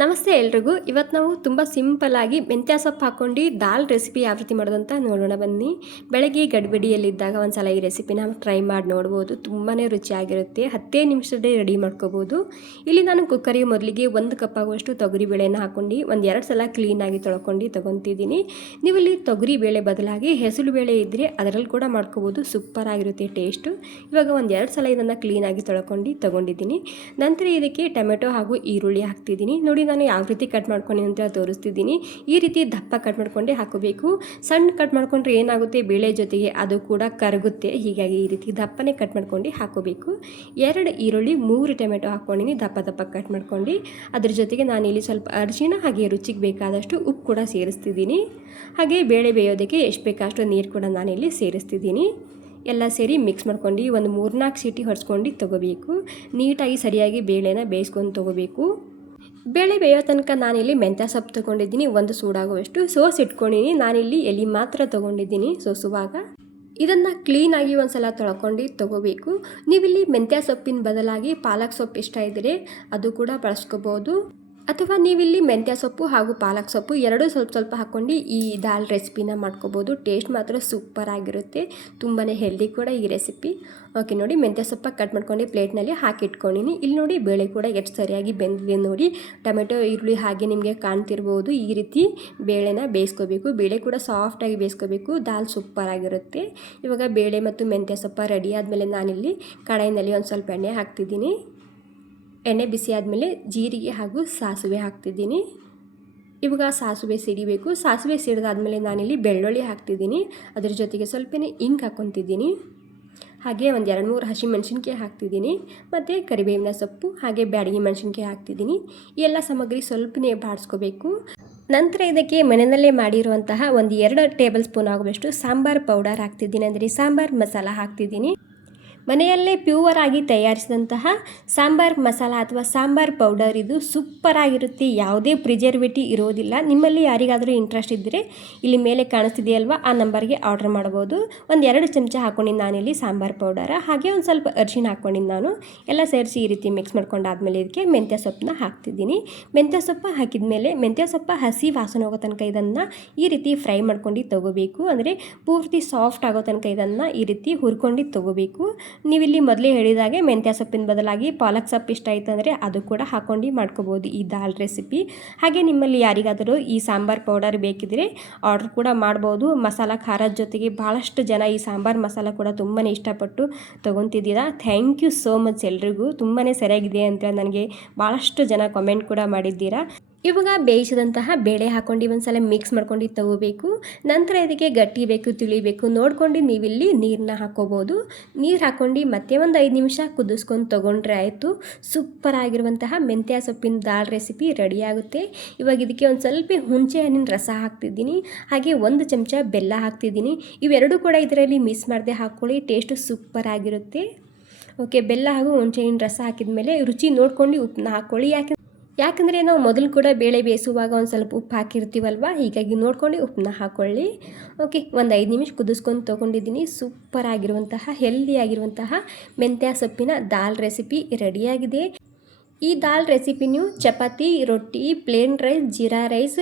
ನಮಸ್ತೆ ಎಲ್ರಿಗೂ. ಇವತ್ತು ನಾವು ತುಂಬ ಸಿಂಪಲ್ಲಾಗಿ ಮೆಂತ್ಯ ಸೊಪ್ಪು ಹಾಕ್ಕೊಂಡು ದಾಲ್ ರೆಸಿಪಿ ಯಾವ ರೀತಿ ಮಾಡೋದಂತ ನೋಡೋಣ ಬನ್ನಿ. ಬೆಳಗ್ಗೆ ಗಡಿಬಿಡಿಯಲ್ಲಿದ್ದಾಗ ಒಂದು ಸಲ ಈ ರೆಸಿಪಿನ ಟ್ರೈ ಮಾಡಿ ನೋಡ್ಬೋದು. ತುಂಬಾ ರುಚಿಯಾಗಿರುತ್ತೆ. 10 ನಿಮಿಷದೇ ರೆಡಿ ಮಾಡ್ಕೋಬೋದು. ಇಲ್ಲಿ ನಾನು ಕುಕ್ಕರಿಗೆ ಮೊದಲಿಗೆ 1 ಕಪ್ ಆಗುವಷ್ಟು ತೊಗರಿಬೇಳೆನ ಹಾಕ್ಕೊಂಡು ಒಂದು 2 ಸಲ ಕ್ಲೀನಾಗಿ ತೊಳ್ಕೊಂಡು ತೊಗೊತಿದ್ದೀನಿ. ನೀವು ಇಲ್ಲಿ ತೊಗರಿಬೇಳೆ ಬದಲಾಗಿ ಹೆಸರುಬೇಳೆ ಇದ್ದರೆ ಅದರಲ್ಲಿ ಕೂಡ ಮಾಡ್ಕೋಬೋದು. ಸೂಪರ್ ಆಗಿರುತ್ತೆ ಟೇಸ್ಟು. ಇವಾಗ ಒಂದು 2 ಸಲ ಇದನ್ನು ಕ್ಲೀನಾಗಿ ತೊಳ್ಕೊಂಡು ತೊಗೊಂಡಿದ್ದೀನಿ. ನಂತರ ಇದಕ್ಕೆ ಟೊಮೆಟೊ ಹಾಗೂ ಈರುಳ್ಳಿ ಹಾಕ್ತಿದ್ದೀನಿ. ನೋಡಿ, ನಾನು ಯಾವ ರೀತಿ ಕಟ್ ಮಾಡ್ಕೊಂಡು ಅಂತ ತೋರಿಸ್ತಿದ್ದೀನಿ. ಈ ರೀತಿ ದಪ್ಪ ಕಟ್ ಮಾಡ್ಕೊಂಡೆ ಹಾಕೋಬೇಕು. ಸಣ್ಣ ಕಟ್ ಮಾಡ್ಕೊಂಡ್ರೆ ಏನಾಗುತ್ತೆ, ಬೇಳೆ ಜೊತೆಗೆ ಅದು ಕೂಡ ಕರಗುತ್ತೆ. ಹೀಗಾಗಿ ಈ ರೀತಿ ದಪ್ಪನೇ ಕಟ್ ಮಾಡ್ಕೊಂಡು ಹಾಕೋಬೇಕು. 2 ಈರುಳ್ಳಿ 3 ಟೊಮೆಟೊ ಹಾಕ್ಕೊಂಡಿನಿ, ದಪ್ಪ ಕಟ್ ಮಾಡ್ಕೊಂಡು. ಅದ್ರ ಜೊತೆಗೆ ನಾನಿಲ್ಲಿ ಸ್ವಲ್ಪ ಅರಿಶಿಣ ಹಾಗೆ ರುಚಿಗೆ ಬೇಕಾದಷ್ಟು ಉಪ್ಪು ಕೂಡ ಸೇರಿಸ್ತಿದ್ದೀನಿ. ಹಾಗೆ ಬೇಳೆ ಬೇಯೋದಕ್ಕೆ ಎಷ್ಟು ಬೇಕಷ್ಟು ನೀರು ಕೂಡ ನಾನಿಲ್ಲಿ ಸೇರಿಸ್ತಿದ್ದೀನಿ. ಎಲ್ಲ ಸೇರಿ ಮಿಕ್ಸ್ ಮಾಡ್ಕೊಂಡು ಒಂದು 3-4 ಸೀಟಿ ಹೊಡ್ಸ್ಕೊಂಡು ತೊಗೋಬೇಕು. ನೀಟಾಗಿ ಸರಿಯಾಗಿ ಬೇಳೆನ ಬೇಯಿಸ್ಕೊಂಡು ತೊಗೋಬೇಕು. ಬೇಳೆ ಬೇಯೋ ತನಕ ನಾನಿಲ್ಲಿ ಮೆಂತ್ಯ ಸೊಪ್ಪು ತೊಗೊಂಡಿದ್ದೀನಿ. 1 ಸೂಡಾಗುವಷ್ಟು ಸೋಸ್ ಇಟ್ಕೊಂಡಿನಿ. ನಾನಿಲ್ಲಿ ಎಲೆ ಮಾತ್ರ ತೊಗೊಂಡಿದ್ದೀನಿ ಸೋಸುವಾಗ. ಇದನ್ನು ಕ್ಲೀನಾಗಿ ಒಂದು ಸಲ ತೊಳ್ಕೊಂಡು ತೊಗೋಬೇಕು. ನೀವಿಲ್ಲಿ ಮೆಂತ್ಯ ಸೊಪ್ಪಿನ ಬದಲಾಗಿ ಪಾಲಕ್ ಸೊಪ್ಪು ಇಷ್ಟ ಇದ್ದರೆ ಅದು ಕೂಡ ಬಳಸ್ಕೋಬೋದು. ಅಥವಾ ನೀವಿಲ್ಲಿ ಮೆಂತ್ಯ ಸೊಪ್ಪು ಹಾಗೂ ಪಾಲಕ್ ಸೊಪ್ಪು ಎರಡೂ ಸ್ವಲ್ಪ ಹಾಕ್ಕೊಂಡು ಈ ದಾಲ್ ರೆಸಿಪಿನ ಮಾಡ್ಕೋಬೋದು. ಟೇಸ್ಟ್ ಮಾತ್ರ ಸೂಪರ್ ಆಗಿರುತ್ತೆ. ತುಂಬಾ ಹೆಲ್ದಿ ಕೂಡ ಈ ರೆಸಿಪಿ. ಓಕೆ, ನೋಡಿ ಮೆಂತ್ಯ ಸೊಪ್ಪ ಕಟ್ ಮಾಡ್ಕೊಂಡು ಪ್ಲೇಟ್ನಲ್ಲಿ ಹಾಕಿಟ್ಕೊಂಡಿನಿ. ಇಲ್ಲಿ ನೋಡಿ ಬೇಳೆ ಕೂಡ ಎಷ್ಟು ಸರಿಯಾಗಿ ಬೆಂದಿದೆ ನೋಡಿ. ಟೊಮೆಟೊ ಈರುಳ್ಳಿ ಹಾಗೆ ನಿಮಗೆ ಕಾಣ್ತಿರ್ಬೋದು. ಈ ರೀತಿ ಬೇಳೆನ ಬೇಯಿಸ್ಕೋಬೇಕು. ಬೇಳೆ ಕೂಡ ಸಾಫ್ಟಾಗಿ ಬೇಯಿಸ್ಕೋಬೇಕು. ದಾಲ್ ಸೂಪರ್ ಆಗಿರುತ್ತೆ. ಇವಾಗ ಬೇಳೆ ಮತ್ತು ಮೆಂತ್ಯ ಸೊಪ್ಪ ರೆಡಿ ಆದಮೇಲೆ ನಾನಿಲ್ಲಿ ಕಡಾಯಿನಲ್ಲಿ ಒಂದು ಸ್ವಲ್ಪ ಎಣ್ಣೆ ಹಾಕ್ತಿದ್ದೀನಿ. ಎಣ್ಣೆ ಬಿಸಿ ಆದಮೇಲೆ ಜೀರಿಗೆ ಹಾಗೂ ಸಾಸಿವೆ ಹಾಕ್ತಿದ್ದೀನಿ. ಇವಾಗ ಸಾಸಿವೆ ಸಿಡಿಬೇಕು. ಸಾಸಿವೆ ಸಿಡಿದಾದ್ಮೇಲೆ ನಾನಿಲ್ಲಿ ಬೆಳ್ಳುಳ್ಳಿ ಹಾಕ್ತಿದ್ದೀನಿ. ಅದರ ಜೊತೆಗೆ ಸ್ವಲ್ಪನೇ ಇಂಗು ಹಾಕ್ಕೊತಿದ್ದೀನಿ. ಹಾಗೆ ಒಂದು 2-3 ಹಸಿಮೆಣಸಿನ್ಕಾಯಿ ಹಾಕ್ತಿದ್ದೀನಿ. ಮತ್ತು ಕರಿಬೇವಿನ ಸೊಪ್ಪು ಹಾಗೆ ಬ್ಯಾಡಗಿ ಮೆಣಸಿನ್ಕಾಯಿ ಹಾಕ್ತಿದ್ದೀನಿ. ಈ ಎಲ್ಲ ಸಾಮಗ್ರಿ ಸ್ವಲ್ಪನೇ ಬಾಡಿಸ್ಕೋಬೇಕು. ನಂತರ ಇದಕ್ಕೆ ಮನೆಯಲ್ಲೇ ಮಾಡಿರುವಂತಹ ಒಂದು 2 ಟೇಬಲ್ ಸ್ಪೂನ್ ಆಗುವಷ್ಟು ಸಾಂಬಾರು ಪೌಡರ್ ಹಾಕ್ತಿದ್ದೀನಿ. ಅಂದರೆ ಸಾಂಬಾರು ಮಸಾಲ ಹಾಕ್ತಿದ್ದೀನಿ. ಮನೆಯಲ್ಲೇ ಪ್ಯೂವರ್ ಆಗಿ ತಯಾರಿಸಿದಂತಹ ಸಾಂಬಾರ್ ಮಸಾಲ ಅಥವಾ ಸಾಂಬಾರ್ ಪೌಡರ್ ಇದು ಸೂಪರ್ ಆಗಿರುತ್ತೆ. ಯಾವುದೇ ಪ್ರಿಸರ್ವೇಟಿವ್ ಇರೋದಿಲ್ಲ. ನಿಮ್ಮಲ್ಲಿ ಯಾರಿಗಾದರೂ ಇಂಟ್ರೆಸ್ಟ್ ಇದ್ದರೆ ಇಲ್ಲಿ ಮೇಲೆ ಕಾಣಿಸ್ತಿದೆಯಲ್ವಾ, ಆ ನಂಬರ್ಗೆ ಆರ್ಡರ್ ಮಾಡ್ಬೋದು. ಒಂದು 2 ಚಮಚ ಹಾಕ್ಕೊಂಡಿದ್ದು ನಾನಿಲ್ಲಿ ಸಾಂಬಾರ್ ಪೌಡರ, ಹಾಗೆ ಒಂದು ಸ್ವಲ್ಪ ಅರಿಶಿಣ ಹಾಕ್ಕೊಂಡಿದ್ದು ನಾನು. ಎಲ್ಲ ಸೇರಿಸಿ ಈ ರೀತಿ ಮಿಕ್ಸ್ ಮಾಡ್ಕೊಂಡಾದ್ಮೇಲೆ ಇದಕ್ಕೆ ಮೆಂತ್ಯ ಸೊಪ್ಪನ್ನ ಹಾಕ್ತಿದ್ದೀನಿ. ಮೆಂತ್ಯ ಸೊಪ್ಪು ಹಾಕಿದ ಮೇಲೆ ಮೆಂತ್ಯ ಸೊಪ್ಪ ಹಸಿ ವಾಸನೆ ಹೋಗೋ ತನಕ ಇದನ್ನು ಈ ರೀತಿ ಫ್ರೈ ಮಾಡ್ಕೊಂಡು ತೊಗೋಬೇಕು. ಅಂದರೆ ಪೂರ್ತಿ ಸಾಫ್ಟ್ ಆಗೋ ತನಕ ಇದನ್ನು ಈ ರೀತಿ ಹುರ್ಕೊಂಡು ತೊಗೋಬೇಕು. ನೀವಿಲ್ಲಿ ಮೊದಲೇ ಹೇಳಿದಾಗೆ ಮೆಂತ್ಯ ಸೊಪ್ಪಿನ ಬದಲಾಗಿ ಪಾಲಕ್ ಸೊಪ್ಪು ಇಷ್ಟ ಆಯಿತು ಅಂದರೆ ಅದು ಕೂಡ ಹಾಕ್ಕೊಂಡು ಮಾಡ್ಕೋಬೋದು ಈ ದಾಲ್ ರೆಸಿಪಿ. ಹಾಗೆ ನಿಮ್ಮಲ್ಲಿ ಯಾರಿಗಾದರೂ ಈ ಸಾಂಬಾರ್ ಪೌಡರ್ ಬೇಕಿದ್ರೆ ಆರ್ಡರ್ ಕೂಡ ಮಾಡ್ಬೋದು. ಮಸಾಲ ಖಾರದ ಜೊತೆಗೆ ಭಾಳಷ್ಟು ಜನ ಈ ಸಾಂಬಾರ್ ಮಸಾಲ ಕೂಡ ತುಂಬಾ ಇಷ್ಟಪಟ್ಟು ತೊಗೊತಿದ್ದೀರಾ. ಥ್ಯಾಂಕ್ ಯು ಸೋ ಮಚ್ ಎಲ್ರಿಗೂ. ತುಂಬಾ ಸರಿಯಾಗಿದೆ ಅಂತ ನನಗೆ ಭಾಳಷ್ಟು ಜನ ಕಾಮೆಂಟ್ ಕೂಡ ಮಾಡಿದ್ದೀರಾ. ಇವಾಗ ಬೇಯಿಸಿದಂತಹ ಬೇಳೆ ಹಾಕ್ಕೊಂಡು ಒಂದು ಸಲ ಮಿಕ್ಸ್ ಮಾಡ್ಕೊಂಡು ತಗೋಬೇಕು. ನಂತರ ಇದಕ್ಕೆ ಗಟ್ಟಿ ಬೇಕು ತಿಳಿಬೇಕು ನೋಡ್ಕೊಂಡು ನೀವಿಲ್ಲಿ ನೀರನ್ನ ಹಾಕ್ಕೋಬೋದು. ನೀರು ಹಾಕ್ಕೊಂಡು ಮತ್ತೆ ಒಂದು 5 ನಿಮಿಷ ಕುದಿಸ್ಕೊಂಡು ತೊಗೊಂಡ್ರೆ ಆಯಿತು. ಸೂಪರ್ ಆಗಿರುವಂತಹ ಮೆಂತ್ಯ ಸೊಪ್ಪಿನ ದಾಲ್ ರೆಸಿಪಿ ರೆಡಿ ಆಗುತ್ತೆ. ಇವಾಗ ಇದಕ್ಕೆ ಒಂದು ಸ್ವಲ್ಪ ಹುಣಸೆ ಹಣ್ಣಿನ ರಸ ಹಾಕ್ತಿದ್ದೀನಿ. ಹಾಗೆ 1 ಚಮಚ ಬೆಲ್ಲ ಹಾಕ್ತಿದ್ದೀನಿ. ಇವೆರಡೂ ಕೂಡ ಇದರಲ್ಲಿ ಮಿಕ್ಸ್ ಮಾಡದೆ ಹಾಕ್ಕೊಳ್ಳಿ. ಟೇಸ್ಟು ಸೂಪರ್ ಆಗಿರುತ್ತೆ. ಓಕೆ, ಬೆಲ್ಲ ಹಾಗೂ ಹುಣಸೆ ಹಣ್ಣಿನ ರಸ ಹಾಕಿದ ಮೇಲೆ ರುಚಿ ನೋಡ್ಕೊಂಡು ಉಪ್ಪನ್ನ ಹಾಕ್ಕೊಳ್ಳಿ. ಯಾಕಂದರೆ ನಾವು ಮೊದಲು ಕೂಡ ಬೇಳೆ ಬೇಯಿಸುವಾಗ ಒಂದು ಸ್ವಲ್ಪ ಉಪ್ಪು ಹಾಕಿರ್ತೀವಲ್ವ, ಹೀಗಾಗಿ ನೋಡ್ಕೊಂಡು ಉಪ್ಪನ್ನ ಹಾಕ್ಕೊಳ್ಳಿ. ಓಕೆ, ಒಂದು 5 ನಿಮಿಷ ಕುದಿಸ್ಕೊಂಡು ತೊಗೊಂಡಿದ್ದೀನಿ. ಸೂಪರ್ ಆಗಿರುವಂತಹ ಹೆಲ್ದಿ ಆಗಿರುವಂತಹ ಮೆಂತ್ಯ ಸೊಪ್ಪಿನ ದಾಲ್ ರೆಸಿಪಿ ರೆಡಿಯಾಗಿದೆ. ಈ ದಾಲ್ ರೆಸಿಪಿ ನೀವು ಚಪಾತಿ, ರೊಟ್ಟಿ, plain rice, jeera rice,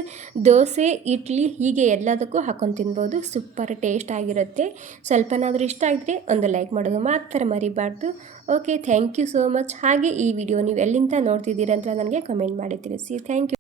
dosa, idli ಹೀಗೆ ಎಲ್ಲದಕ್ಕೂ ಹಾಕೊಂಡು ತಿನ್ಬೋದು. ಸೂಪರ್ ಟೇಸ್ಟ್ ಆಗಿರುತ್ತೆ. ಸ್ವಲ್ಪನಾದರೂ ಇಷ್ಟ ಆಗಿದ್ರೆ ಒಂದು ಲೈಕ್ ಮಾಡೋದು ಮಾತ್ರ ಮರಿಬಾರ್ದು. Okay, thank you so much. ಹಾಗೆ ಈ ವಿಡಿಯೋ ನೀವು ಎಲ್ಲಿಂದ ನೋಡ್ತಿದ್ದೀರ ಅಂತ ನನಗೆ ಕಮೆಂಟ್ ಮಾಡಿ ತಿಳಿಸಿ. Thank you.